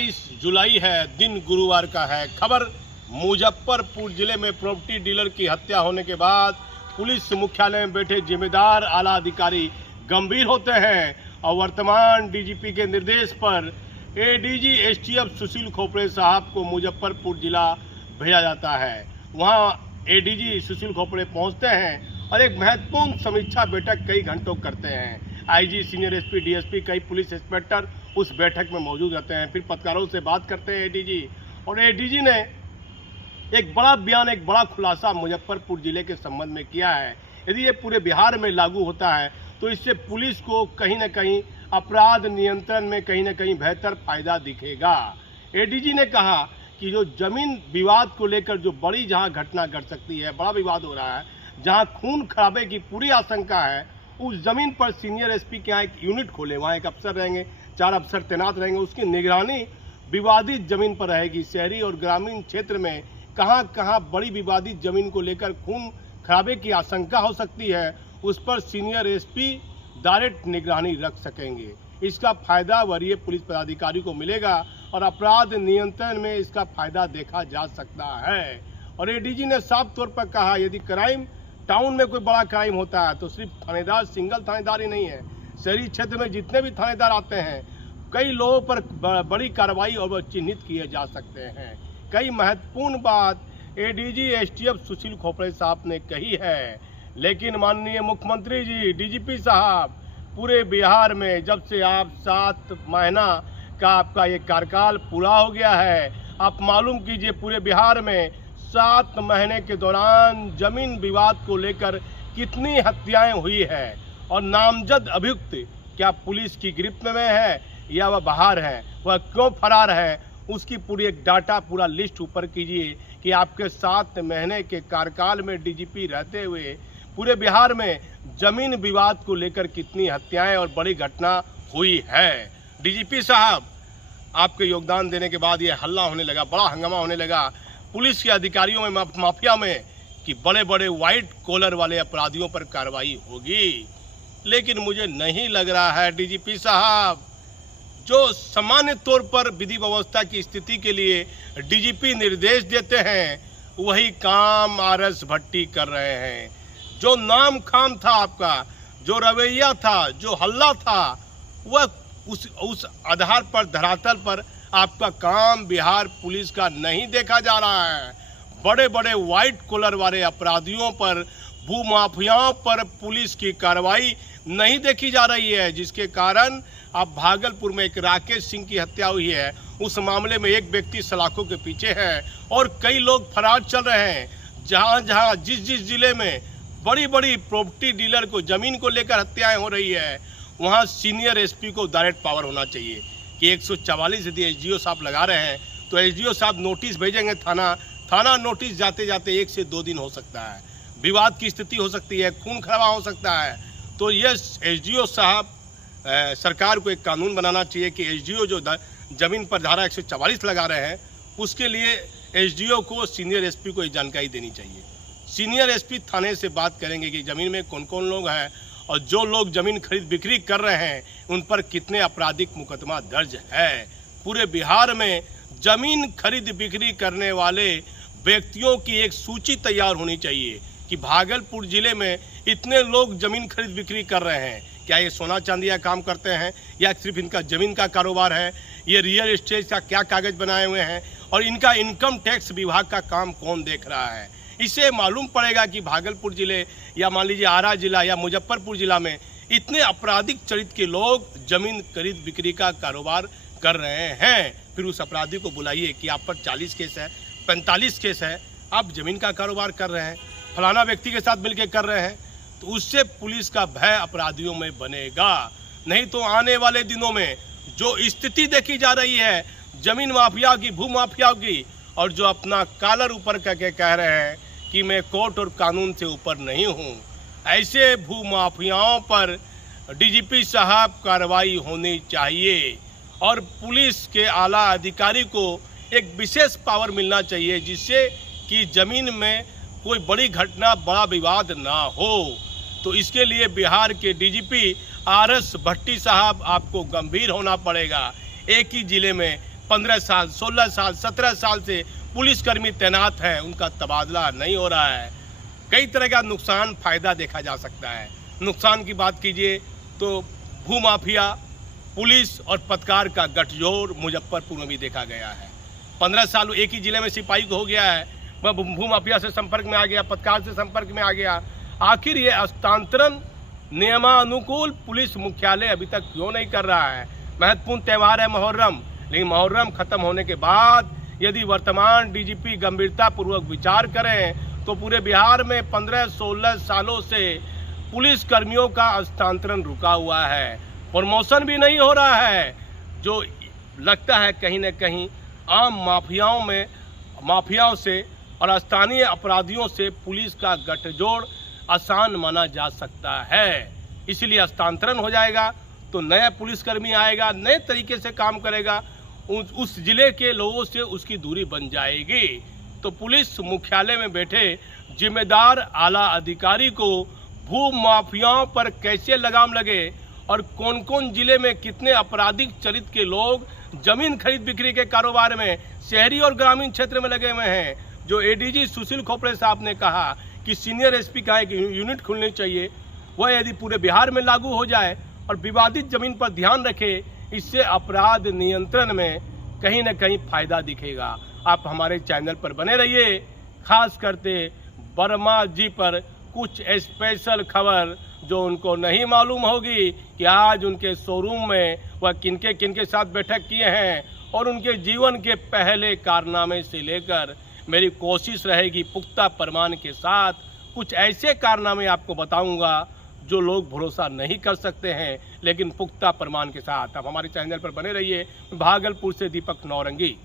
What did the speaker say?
22 जुलाई है, दिन गुरुवार का है। खबर मुजफ्फरपुर जिले में प्रॉपर्टी डीलर की हत्या होने के बाद पुलिस मुख्यालय में बैठे जिम्मेदार आला अधिकारी गंभीर होते हैं और वर्तमान डीजीपी के निर्देश पर एडीजी एसटीएफ सुशील खोपड़े साहब को मुजफ्फरपुर जिला भेजा जाता है। वहां एडीजी सुशील खोपड़े पहुंचते हैं और एक महत्वपूर्ण समीक्षा बैठक कई घंटों करते हैं। आईजी, सीनियर एसपी, डीएसपी, कई पुलिस इंस्पेक्टर उस बैठक में मौजूद रहते हैं। फिर पत्रकारों से बात करते हैं एडीजी, और एडीजी ने एक बड़ा बयान, एक बड़ा खुलासा मुजफ्फरपुर जिले के संबंध में किया है। यदि ये पूरे बिहार में लागू होता है तो इससे पुलिस को कहीं न कहीं अपराध नियंत्रण में कहीं न कहीं बेहतर फायदा दिखेगा। एडीजी ने कहा कि जो जमीन विवाद को लेकर जो बड़ी जहां घटना घट सकती है, बड़ा विवाद हो रहा है, जहां खून खराबे की पूरी आशंका है, उस जमीन पर सीनियर एसपी के यहाँ एक यूनिट खोले, वहाँ एक अफसर रहेंगे, 4 अफसर तैनात रहेंगे, उसकी निगरानी विवादित जमीन पर रहेगी। शहरी और ग्रामीण क्षेत्र में कहाँ कहाँ बड़ी विवादित जमीन को लेकर खून खराबे की आशंका हो सकती है, उस पर सीनियर एसपी डायरेक्ट निगरानी रख सकेंगे। इसका फायदा वरीय पुलिस पदाधिकारी को मिलेगा और अपराध नियंत्रण में इसका फायदा देखा जा सकता है। और एडीजी ने साफ तौर पर कहा, यदि क्राइम टाउन में कोई बड़ा क्राइम होता है तो सिर्फ थानेदार, सिंगल थानेदार ही नहीं है, शहरी क्षेत्र में जितने भी थानेदार आते हैं, कई लोगों पर बड़ी कार्रवाई और चिन्हित किए जा सकते हैं। कई महत्वपूर्ण बात एडीजी एसटीएफ सुशील खोपड़े साहब ने कही है। लेकिन माननीय मुख्यमंत्री जी, डीजीपी साहब, पूरे बिहार में जब से आप 7 महीना का आपका ये कार्यकाल पूरा हो गया है, आप मालूम कीजिए पूरे बिहार में 7 महीने के दौरान जमीन विवाद को लेकर कितनी हत्याएं हुई है, और नामजद अभियुक्त क्या पुलिस की गिरफ्त में है या वह बाहर है, वह क्यों फरार है, उसकी पूरी एक डाटा, पूरा लिस्ट ऊपर कीजिए कि आपके 7 महीने के कार्यकाल में डीजीपी रहते हुए पूरे बिहार में जमीन विवाद को लेकर कितनी हत्याएं और बड़ी घटना हुई है। डीजीपी साहब, आपके योगदान देने के बाद ये हल्ला होने लगा, बड़ा हंगामा होने लगा पुलिस के अधिकारियों में, माफिया में, कि बड़े बड़े व्हाइट कॉलर वाले अपराधियों पर कार्रवाई होगी। लेकिन मुझे नहीं लग रहा है डीजीपी साहब, जो सामान्य तौर पर विधि व्यवस्था की स्थिति के लिए डीजीपी निर्देश देते हैं, वही काम आरएस भट्टी कर रहे हैं। जो नाम खाम था आपका, जो रवैया था, जो हल्ला था, वह उस आधार पर, धरातल पर आपका काम बिहार पुलिस का नहीं देखा जा रहा है। बड़े बड़े व्हाइट कॉलर वाले अपराधियों पर, भूमाफियाओं पर पुलिस की कार्रवाई नहीं देखी जा रही है, जिसके कारण अब भागलपुर में एक राकेश सिंह की हत्या हुई है। उस मामले में एक व्यक्ति सलाखों के पीछे है और कई लोग फरार चल रहे हैं। जहां जहां जिस जिले में बड़ी बड़ी प्रॉपर्टी डीलर को जमीन को लेकर हत्याएं हो रही है, वहां सीनियर एसपी को डायरेक्ट पावर होना चाहिए कि 144 यदि एसडीओ साहब लगा रहे हैं तो एसडीओ साहब नोटिस भेजेंगे थाना नोटिस जाते जाते 1 से 2 दिन हो सकता है, विवाद की स्थिति हो सकती है, खून खराबा हो सकता है। तो ये एसडीओ साहब, सरकार को एक कानून बनाना चाहिए कि एसडीओ जो जमीन पर धारा 144 लगा रहे हैं, उसके लिए एसडीओ को सीनियर एसपी को ये जानकारी देनी चाहिए। सीनियर एसपी थाने से बात करेंगे कि जमीन में कौन कौन लोग हैं और जो लोग जमीन खरीद बिक्री कर रहे हैं उन पर कितने आपराधिक मुकदमा दर्ज है। पूरे बिहार में जमीन खरीद बिक्री करने वाले व्यक्तियों की एक सूची तैयार होनी चाहिए कि भागलपुर जिले में इतने लोग जमीन खरीद बिक्री कर रहे हैं। क्या ये सोना चांदी का काम करते हैं या सिर्फ इनका जमीन का कारोबार है, ये रियल एस्टेट का क्या कागज बनाए हुए हैं, और इनका इनकम टैक्स विभाग का काम कौन देख रहा है। इससे मालूम पड़ेगा कि भागलपुर जिले या मान लीजिए आरा जिला या मुजफ्फरपुर जिला में इतने आपराधिक चरित्र के लोग जमीन खरीद बिक्री का कारोबार कर रहे हैं। फिर उस अपराधी को बुलाइए कि आप पर 40 केस है, 45 केस है, आप जमीन का कारोबार कर रहे हैं, फलाना व्यक्ति के साथ मिलकर कर रहे हैं, तो उससे पुलिस का भय अपराधियों में बनेगा। नहीं तो आने वाले दिनों में जो स्थिति देखी जा रही है जमीन माफिया की, भू माफिया की, और जो अपना कॉलर ऊपर करके कह रहे हैं कि मैं कोर्ट और कानून से ऊपर नहीं हूं, ऐसे भू माफियाओं पर डीजीपी साहब कार्रवाई होनी चाहिए और पुलिस के आला अधिकारी को एक विशेष पावर मिलना चाहिए जिससे कि जमीन में कोई बड़ी घटना, बड़ा विवाद ना हो। तो इसके लिए बिहार के डीजीपी आरएस भट्टी साहब आपको गंभीर होना पड़ेगा। एक ही जिले में 15 साल, 16 साल, 17 साल से पुलिसकर्मी तैनात हैं, उनका तबादला नहीं हो रहा है। कई तरह का नुकसान फायदा देखा जा सकता है। नुकसान की बात कीजिए तो भूमाफिया, पुलिस और पत्रकार का गठजोड़ मुजफ्फरपुर में भी देखा गया है। 15 साल एक ही जिले में सिपाही हो गया है, वह भूमाफिया से संपर्क में आ गया, पत्रकार से संपर्क में आ गया। आखिर ये हस्तांतरण नियमानुकूल पुलिस मुख्यालय अभी तक क्यों नहीं कर रहा है? महत्वपूर्ण त्यौहार है मुहर्रम, लेकिन मुहर्रम खत्म होने के बाद यदि वर्तमान डीजीपी गंभीरता पूर्वक विचार करें तो पूरे बिहार में 15-16 सालों से पुलिस कर्मियों का हस्तांतरण रुका हुआ है, प्रमोशन भी नहीं हो रहा है, जो लगता है कहीं न कहीं आम माफियाओं से और स्थानीय अपराधियों से पुलिस का गठजोड़ आसान माना जा सकता है। इसलिए हस्तांतरण हो जाएगा तो नया पुलिसकर्मी आएगा, नए तरीके से काम करेगा, उस जिले के लोगों से उसकी दूरी बन जाएगी। तो पुलिस मुख्यालय में बैठे जिम्मेदार आला अधिकारी को भू माफियाओं पर कैसे लगाम लगे और कौन कौन जिले में कितने आपराधिक चरित्र के लोग जमीन खरीद बिक्री के कारोबार में शहरी और ग्रामीण क्षेत्र में लगे हुए हैं। जो एडीजी सुशील खोपड़े साहब ने कहा कि सीनियर एसपी का एक यूनिट खुलनी चाहिए, वह यदि पूरे बिहार में लागू हो जाए और विवादित जमीन पर ध्यान रखे, इससे अपराध नियंत्रण में कहीं न कहीं फायदा दिखेगा। आप हमारे चैनल पर बने रहिए। खास करते वर्मा जी पर कुछ स्पेशल खबर जो उनको नहीं मालूम होगी कि आज उनके शोरूम में वह किनके साथ बैठक किए हैं और उनके जीवन के पहले कारनामे से लेकर मेरी कोशिश रहेगी पुख्ता प्रमाण के साथ कुछ ऐसे कारनामे आपको बताऊंगा जो लोग भरोसा नहीं कर सकते हैं, लेकिन पुख्ता प्रमाण के साथ। आप हमारे चैनल पर बने रहिए। भागलपुर से दीपक नौरंगी।